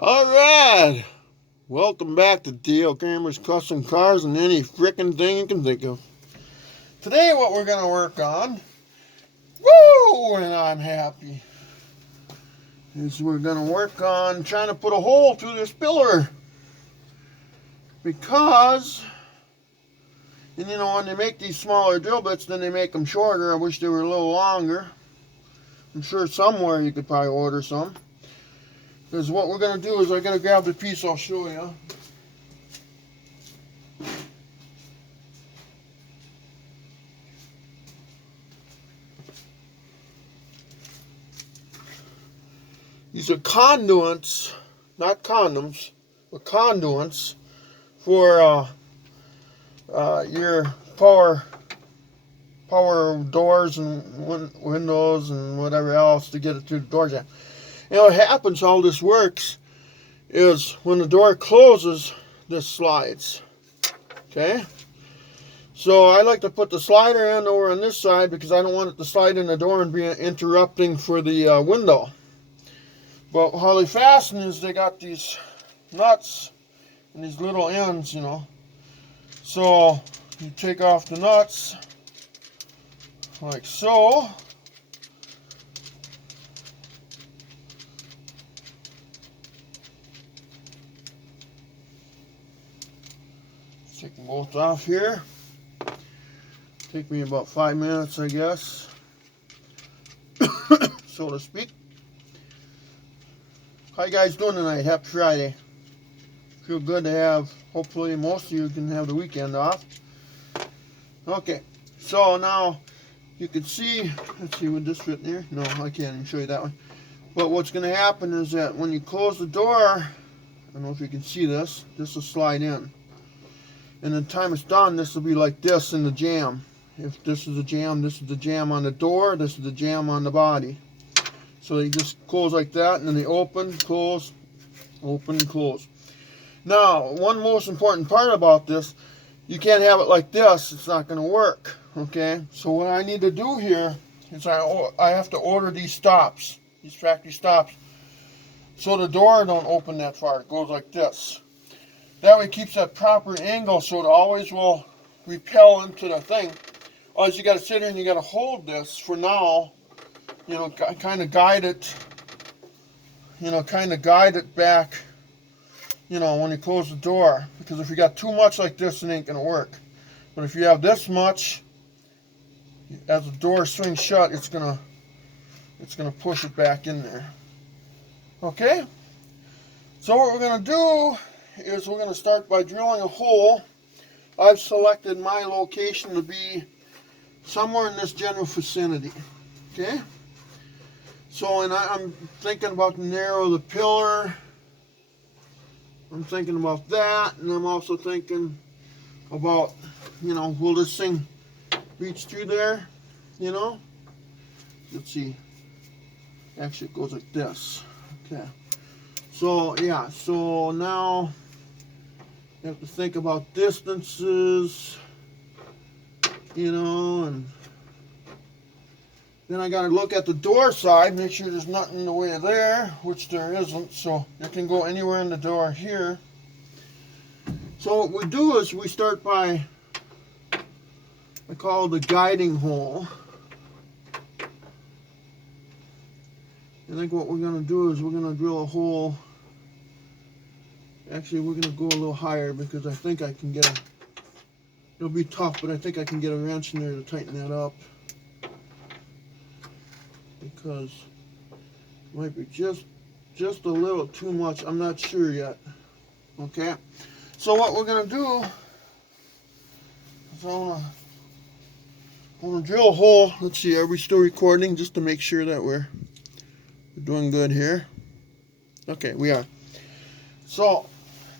Alright, welcome back to D.L. Kramer's Custom Cars and any frickin' thing you can think of. Today what we're going to work on, woo, and I'm happy, is we're going to work on trying to put a hole through this pillar. Because, and when they make these smaller drill bits, then they make them shorter. I wish they were a little longer. I'm sure somewhere you could probably order some. Because what we're going to do is I'm going to grab the piece, I'll show you. These are conduits, not condoms, but conduits for your power doors and windows and whatever else to get it through the door jam. And what happens, how this works, is when the door closes, this slides. Okay? So I like to put the slider end over on this side because I don't want it to slide in the door and be interrupting for the window. But how they fasten is they got these nuts and these little ends, So you take off the nuts like so. Take them both off here. Take me about 5 minutes, I guess, so to speak. How you guys doing tonight? Happy Friday. Feel good to have, hopefully most of you can have the weekend off. Okay, so now you can see, let's see, would this fit in here? No, I can't even show you that one. But what's going to happen is that when you close the door, I don't know if you can see this, this will slide in. And the time it's done, this will be like this in the jamb. If this is the jamb, this is the jamb on the door, this is the jamb on the body. So they just close like that, and then they open, close, open, and close. Now, one most important part about this, you can't have it like this. It's not going to work, okay? So what I need to do here is I have to order these stops, these factory stops, so the door don't open that far. It goes like this. That way it keeps that proper angle so it always will repel into the thing. Otherwise, you got to sit here and you got to hold this for now. Kind of guide it, back, when you close the door. Because if you got too much like this, it ain't going to work. But if you have this much, as the door swings shut, it's going to push it back in there. Okay? So what we're going to do is we're going to start by drilling a hole. I've selected my location to be somewhere in this general vicinity. Okay? So, and I'm thinking about to narrow the pillar. I'm thinking about that, and I'm also thinking about, will this thing reach through there, Let's see. Actually, it goes like this. Okay. So, yeah, so now you have to think about distances, and then I got to look at the door side, make sure there's nothing in the way there, which there isn't, so it can go anywhere in the door here. So what we do is we start by, I call it the guiding hole. I think what we're going to do is we're going to drill a hole. Actually, we're going to go a little higher because I think I can get it'll be tough, but I think I can get a wrench in there to tighten that up. Because it might be just a little too much. I'm not sure yet. Okay, so what we're gonna do is I wanna drill a hole. Let's see, are we still recording? Just to make sure that we're doing good here. Okay, we are. So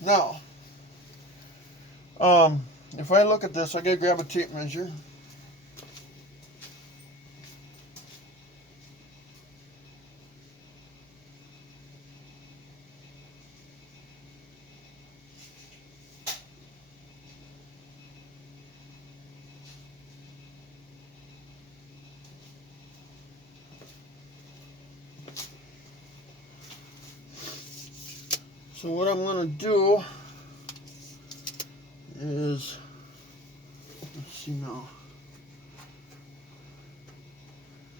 now, if I look at this, I gotta grab a tape measure. So what I'm going to do is, let's see now.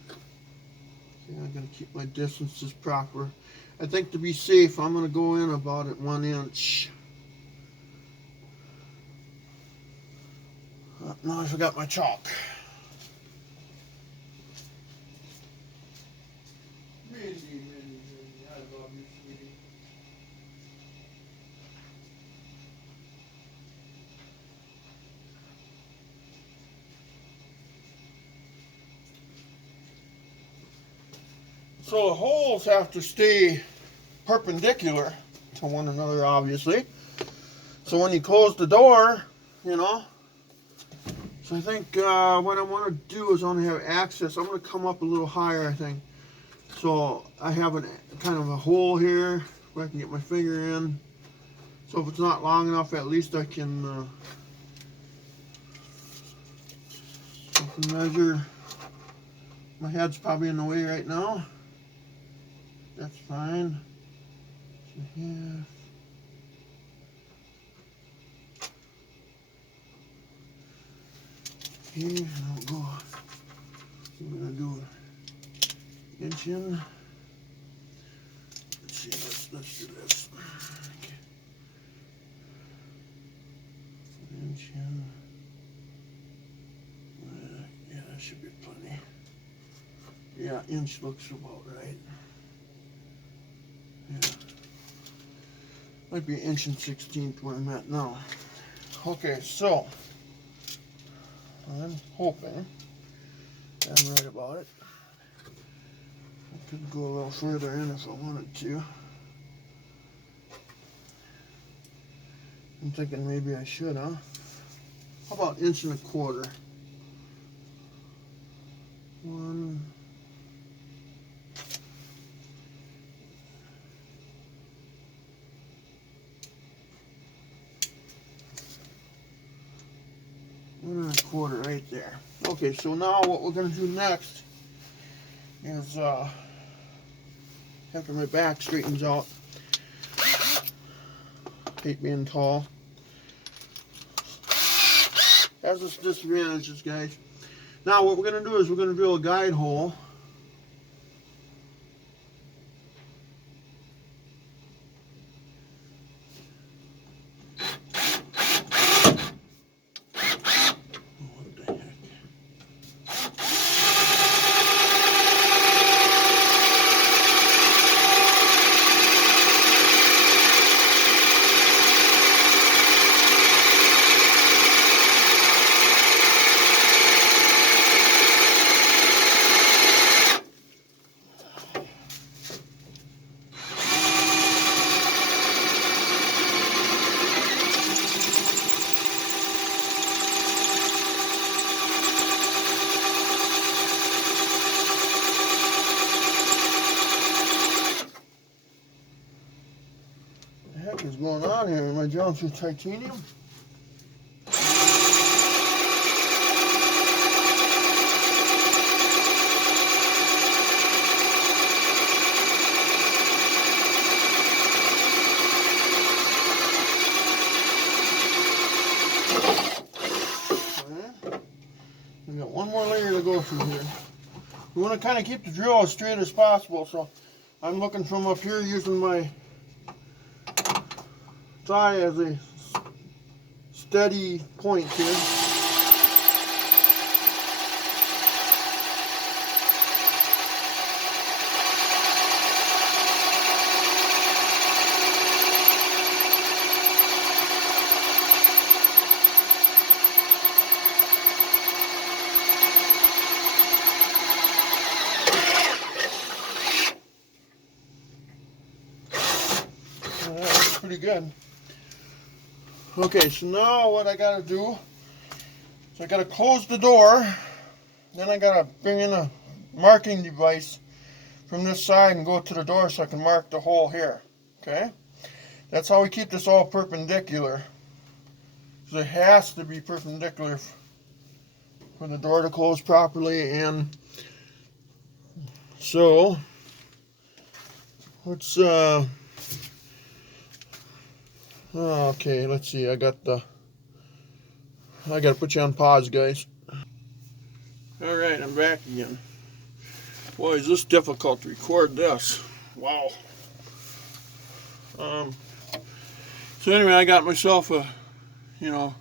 Okay, I'm going to keep my distances proper. I think to be safe, I'm going to go in about at 1 inch. Now I forgot my chalk. Mindy, I love you, sweetie. So the holes have to stay perpendicular to one another, obviously. So when you close the door, you know. So I think what I want to do is I want to have access. I'm going to come up a little higher, I think. So I have a kind of a hole here where I can get my finger in. So if it's not long enough, at least I can measure. My head's probably in the way right now. That's fine. So here. Here, and I'll go. I'm gonna do an inch in. Let's see, let's do this. Okay. An inch in. Yeah, that should be plenty. Yeah, inch looks about right. Yeah. Might be 1.16" where I'm at now. Okay, so I'm hoping I'm right about it. I could go a little further in if I wanted to. I'm thinking maybe I should, huh? How about 1.25 inches? 1. One and a quarter right there. Okay, so now what we're going to do next is, after my back straightens out, hate being tall, has its disadvantages, guys. Now what we're going to do is we're going to drill a guide hole. What the heck is going on here? Am I drilling through titanium? We got one more layer to go through here. We want to kind of keep the drill as straight as possible, so I'm looking from up here using my thigh as a steady point here. That's pretty good. Okay, so now what I gotta do is I gotta close the door, then I gotta bring in a marking device from this side and go to the door so I can mark the hole here. Okay? That's how we keep this all perpendicular. So it has to be perpendicular for the door to close properly, and so let's Okay, let's see. I gotta put you on pause, guys. All right, I'm back again. Boy, is this difficult to record this. Wow. So anyway, I got myself a, one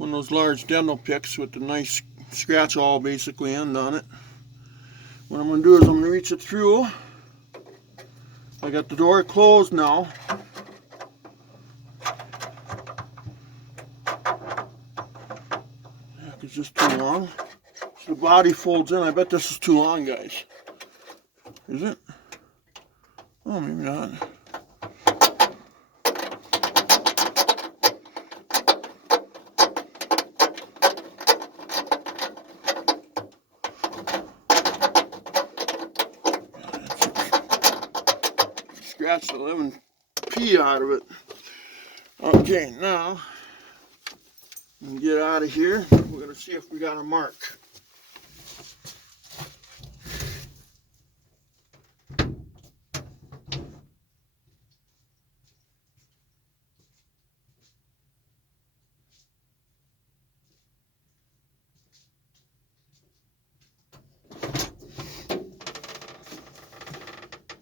of those large dental picks with the nice scratch all basically end on it. What I'm going to do is I'm going to reach it through. I got the door closed now. It's just too long. So the body folds in. I bet this is too long, guys. Is it? Oh, maybe not. Scratch the living pee out of it. Okay, now get out of here. We're going to see if we got a mark.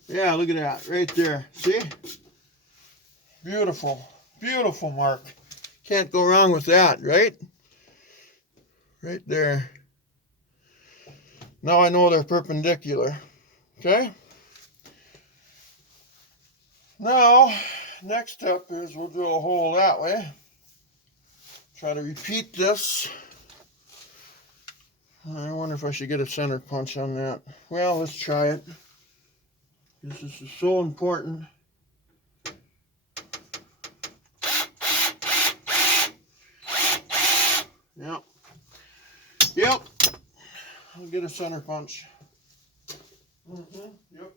Yeah, look at that right there. See? Beautiful, beautiful mark. Can't go wrong with that, right? Right there. Now I know they're perpendicular. Okay? Now, next step is we'll drill a hole that way. Try to repeat this. I wonder if I should get a center punch on that. Well, let's try it. This is so important. Yep. Yep. I'll get a center punch. Yep.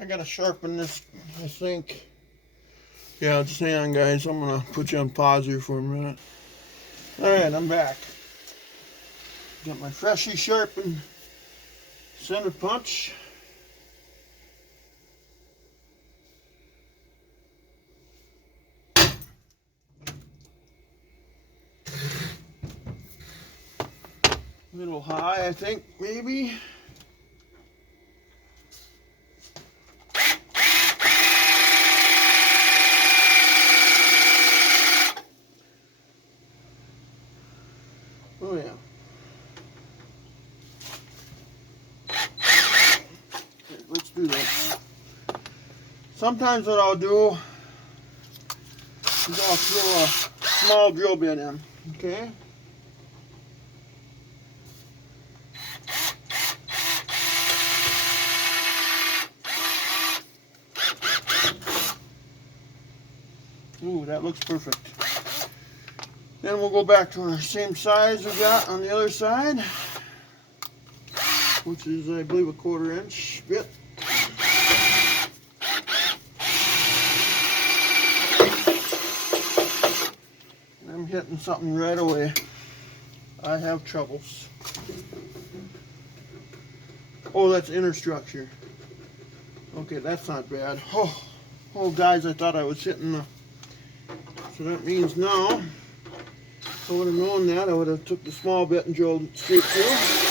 I gotta sharpen this, I think. Yeah, just hang on, guys. I'm gonna put you on pause here for a minute. Alright, I'm back. Got my freshly sharpened center punch. A little high, I think, maybe. Oh yeah. Okay, let's do this. Sometimes what I'll do is I'll throw a small drill bit in, okay? Ooh, that looks perfect. Then we'll go back to our same size we got on the other side, which is, I believe, a 1/4 inch bit. I'm hitting something right away. I have troubles. Oh, that's inner structure. Okay, that's not bad. Oh, guys, I thought I was hitting the... So that means now, if I would have known that, I would have took the small bit and drilled it straight through.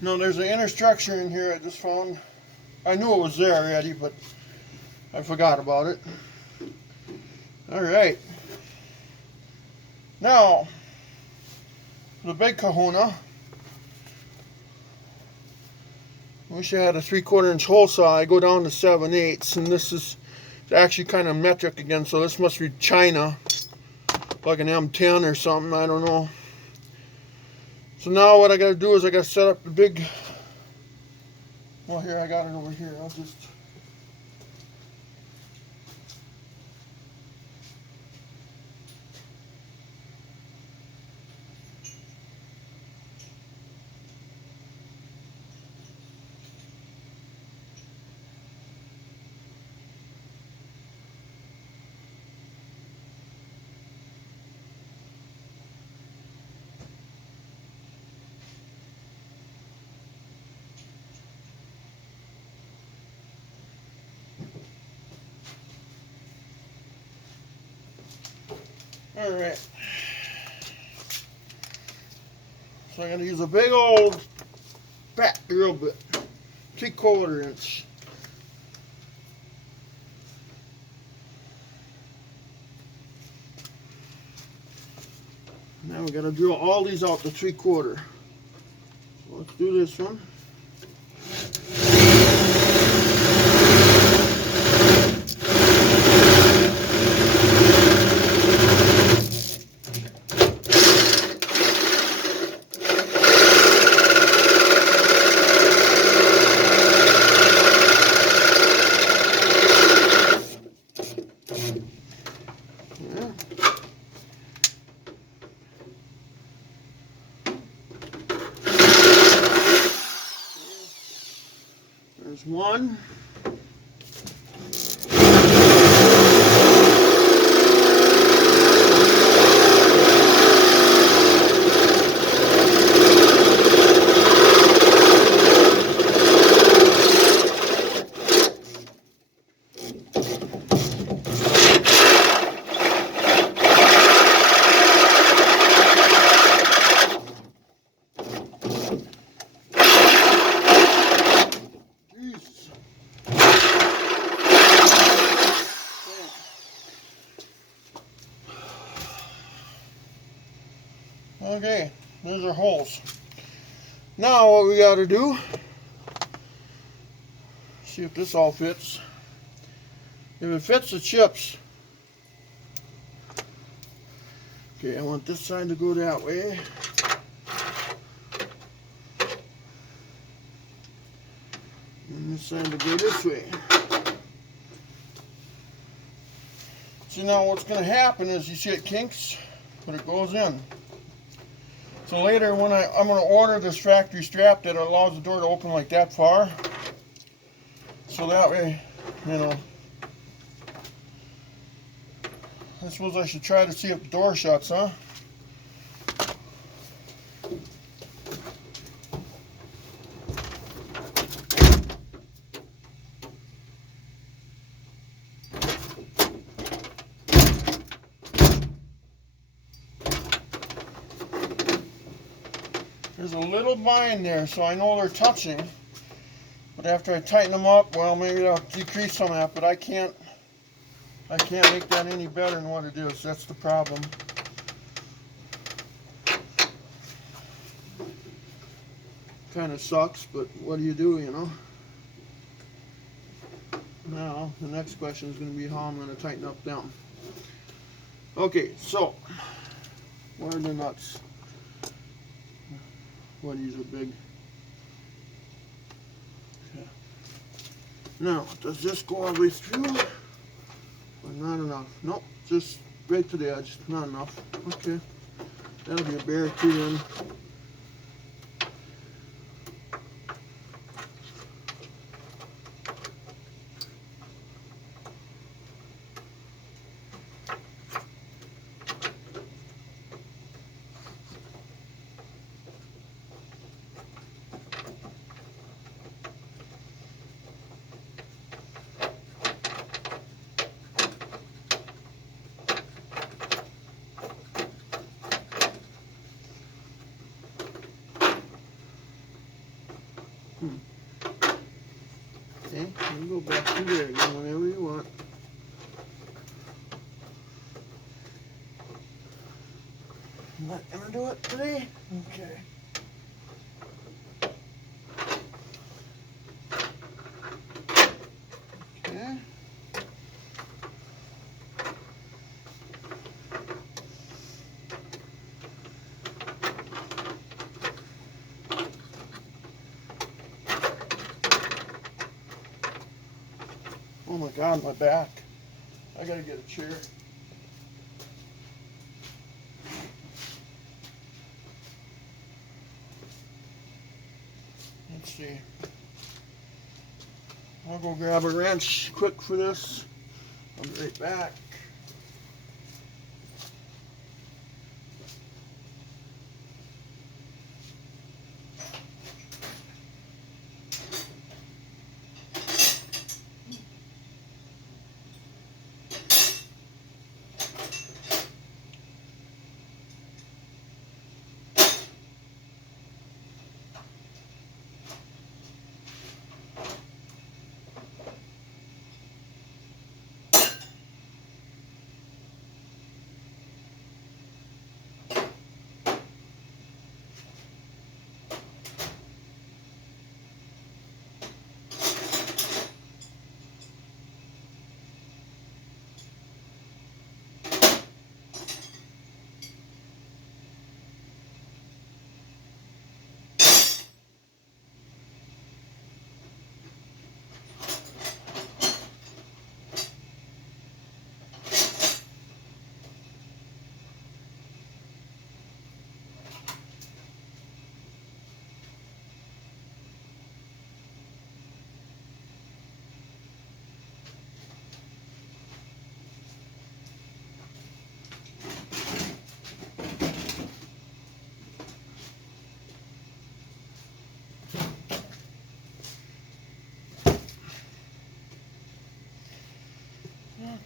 No, there's an inner structure in here I just found. I knew it was there already, but I forgot about it. All right. Now, the big kahuna. Wish I had a 3/4 inch hole saw. I go down to 7/8, and this is actually kind of metric again, so this must be China, like an M10 or something, I don't know. So now what I got to do is I got to set up the big, well, here, I got it over here. I'll just, all right. So I'm going to use a big old fat drill bit, 3/4 inch. Now we got to drill all these out to 3/4. So let's do this one. There's one. Okay, those are holes. Now what we got to do, see if this all fits. If it fits the chips, okay, I want this side to go that way. And this side to go this way. See, now what's going to happen is you see it kinks, but it goes in. So later when I'm going to order this factory strap that allows the door to open like that far. So that way, you know, I suppose I should try to see if the door shuts, huh? There's a little bind there, so I know they're touching. But after I tighten them up, well, maybe I'll decrease some of that, but I can't make that any better than what it is. That's the problem. Kind of sucks, but what do, you know? Now, the next question is going to be how I'm going to tighten up them. Okay, so, where are the nuts? Well, these are big. Okay. Now, does this go all the way through? Or not enough? Nope, just right to the edge. Not enough. Okay. That'll be a bear too then. Okay, you go back to there again whenever you want. not gonna do it today. Okay. Okay. Oh my God, my back. I gotta get a chair. Let's see. I'll go grab a wrench quick for this. I'll be right back.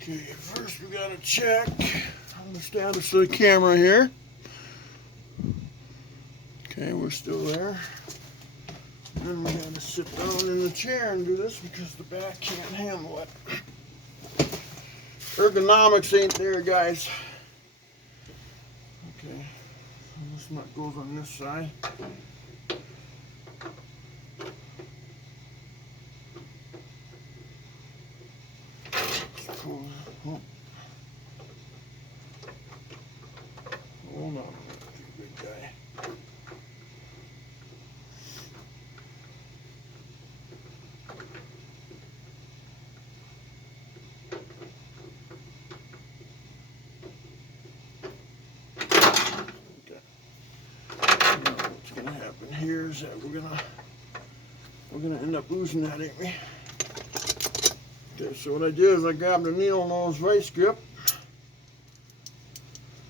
Okay, first we gotta check on the status of the camera here. Okay, we're still there. Then we gotta sit down in the chair and do this because the back can't handle it. Ergonomics ain't there, guys. Okay, so this nut goes on this side. Cool. Oh. Hold on, big guy. Okay. Now what's gonna happen here is that we're gonna end up losing that, ain't we? Okay, so what I did is I grabbed a needle nose vice grip,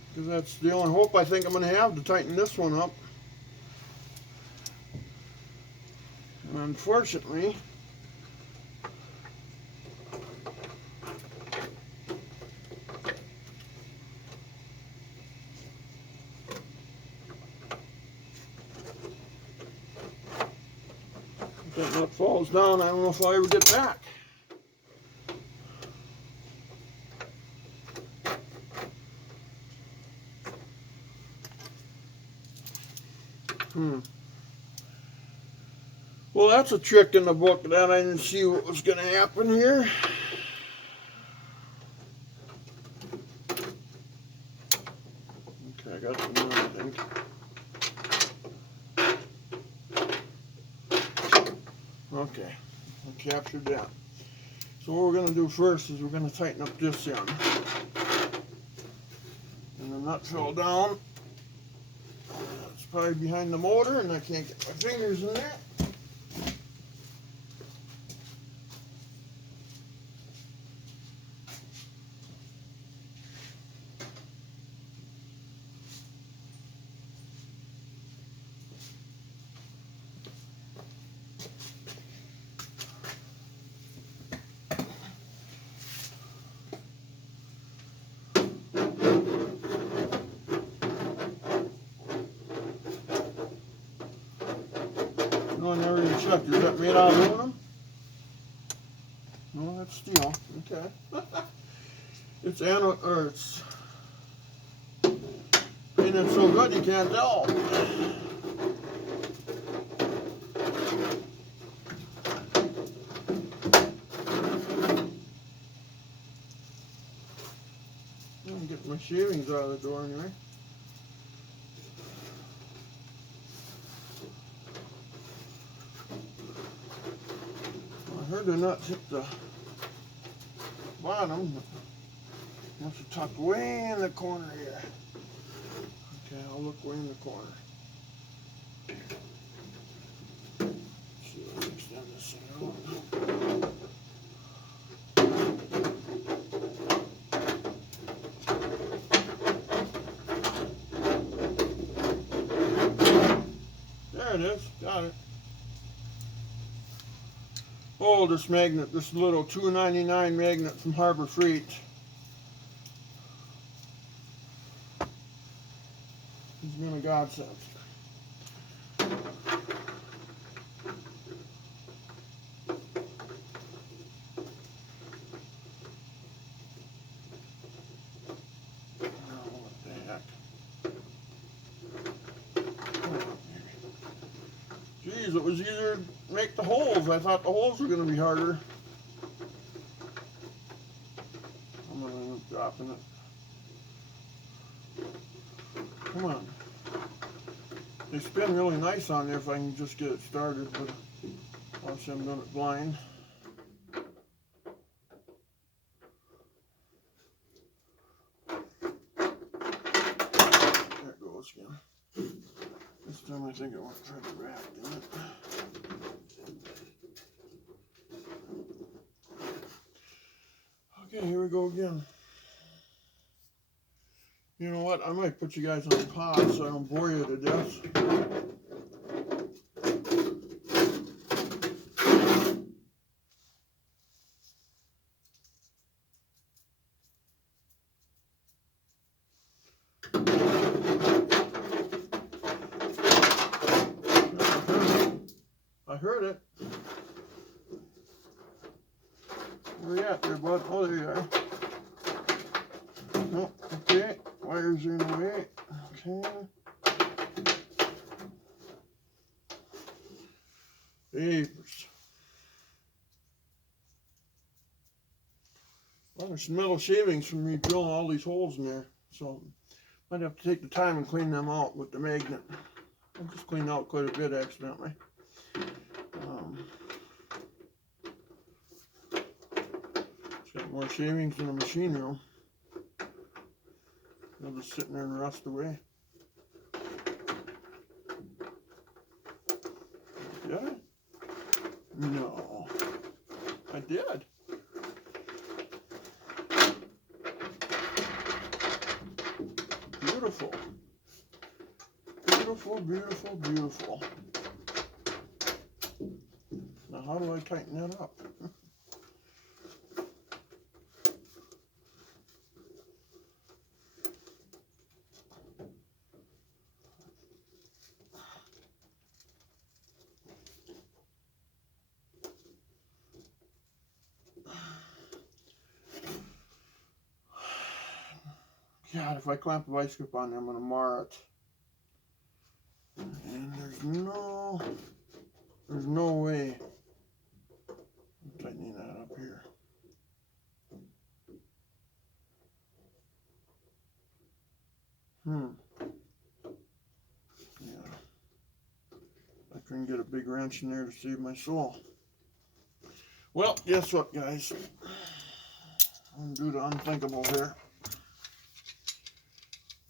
because that's the only hope I think I'm going to have to tighten this one up. And unfortunately, if that nut falls down, I don't know if I'll ever get back. Well, that's a trick in the book that I didn't see what was going to happen here. Okay, I got some more, I think. Okay, I captured that. So what we're going to do first is we're going to tighten up this end. And the nut fell down. It's probably behind the motor and I can't get my fingers in there. No, I never even checked. Is that made out of aluminum? No, that's steel. Okay. It's And it's so good you can't tell. I'm getting my shavings out of the door anyway. I heard the nuts hit the bottom. Must have tucked way in the corner here. Okay, I'll look way in the corner. Let's see if I can extend this thing out. There it is. Got it. Oh, this magnet, this little $2.99 magnet from Harbor Freight. It's been a godsend. Geez, it was easier to make the holes. I thought the holes were going to be harder. I'm going to end up dropping it. Come on. They spin really nice on there if I can just get it started, but obviously I'm doing it blind. There it goes again. This time I think I want to try to wrap in it. Okay, here we go again. You know what? I might put you guys on pause so I don't bore you to death. I heard it. Where you at there, bud? Oh, there you are. Oh, okay. Wires are in the way. Okay. Papers. Well, there's some metal shavings from me drilling all these holes in there, so I'd have to take the time and clean them out with the magnet. I just cleaned out quite a bit accidentally. It's got more shavings in the machine room. They'll just sitting there and rust away. Did I? No. I did. Beautiful. Beautiful, beautiful, beautiful. Now how do I tighten that up? God, if I clamp a vice grip on there, I'm going to mar it. And there's no way I'm tightening that up here. Yeah. I couldn't get a big wrench in there to save my soul. Well, guess what, guys? I'm going to do the unthinkable here.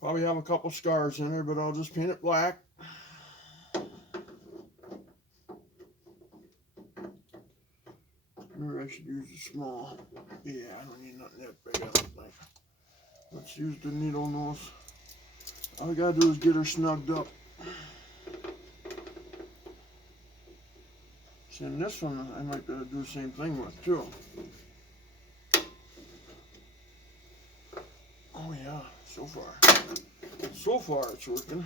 Probably have a couple scars in there, but I'll just paint it black. Maybe I should use a small. Yeah, I don't need nothing that big. I don't think. Let's use the needle nose. All I gotta do is get her snugged up. See, in this one, I might be able to do the same thing with too. Oh yeah, so far it's working.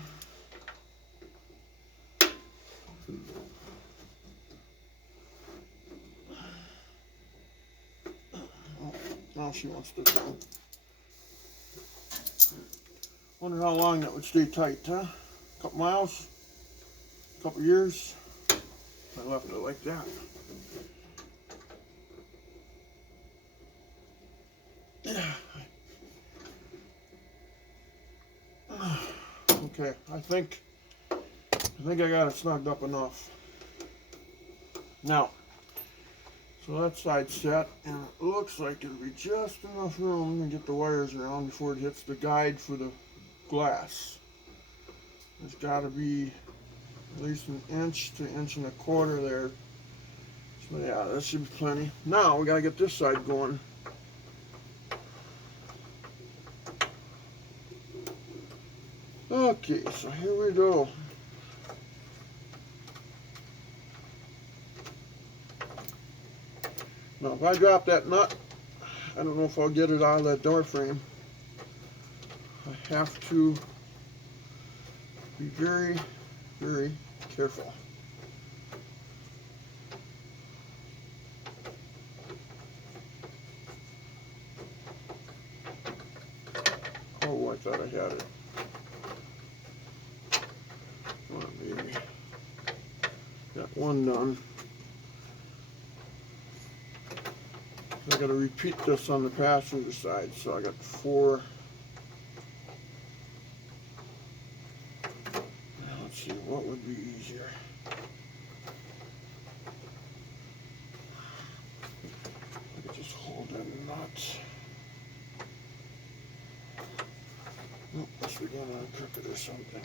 Oh, now she wants to come. Wonder how long that would stay tight, huh? A couple miles? A couple years? I left it like that. Okay, I think I got it snugged up enough. Now, so that side's set, and it looks like it'll be just enough room to get the wires around before it hits the guide for the glass. There's got to be at least an inch to inch and a quarter there. So yeah, that should be plenty. Now we gotta get this side going. Okay, so here we go. Now if I drop that nut, I don't know if I'll get it out of that door frame. I have to be very, very careful. Oh, I thought I had it. Come on, baby. Got one done. I got to repeat this on the passenger side, so I got 4. Now let's see, what would be easier? I could just hold that nut. Oh, must be going on crooked or something.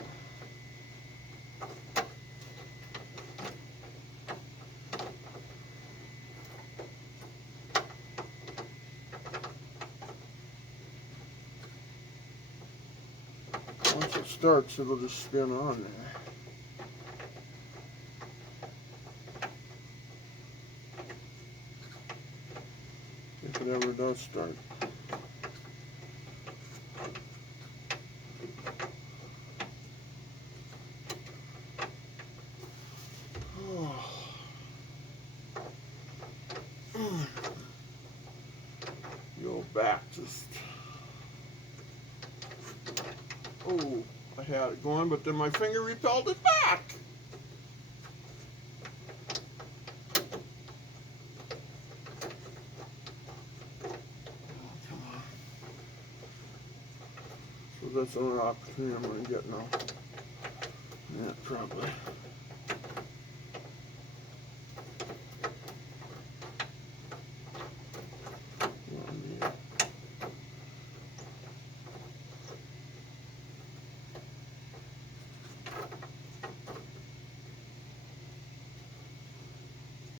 Once it starts, it'll just spin on there. If it ever does start. Go back just. Oh, I had it going, but then my finger repelled it back. Oh, come on. So that's another opportunity I'm going to get now. Yeah, probably.